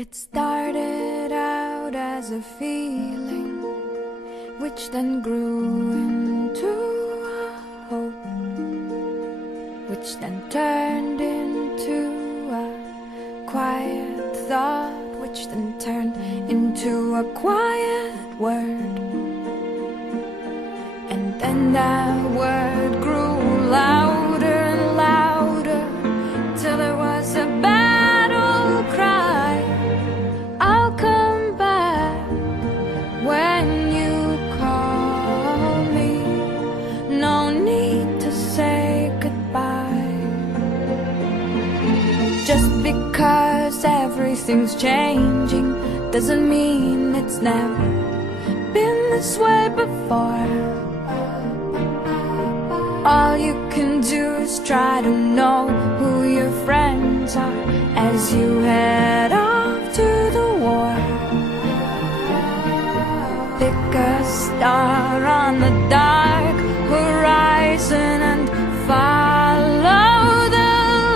It started out as a feeling, which then grew into a hope, which then turned into a quiet thought, which then turned into a quiet word. And then that word grew louder and louder, till it was a battle cry. I'll come back when you call me. No need to say goodbye. Just because everything's changing doesn't mean it's never been this way before. All you can do is try to know who your friends are as you head off to the war. Pick a star on the dark horizon and follow the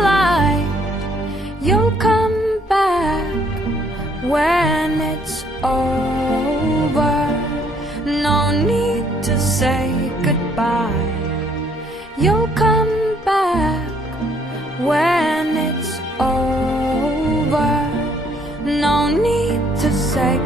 light. You'll come back when it's over. No need to say goodbye. You'll come back when it's over. No need to say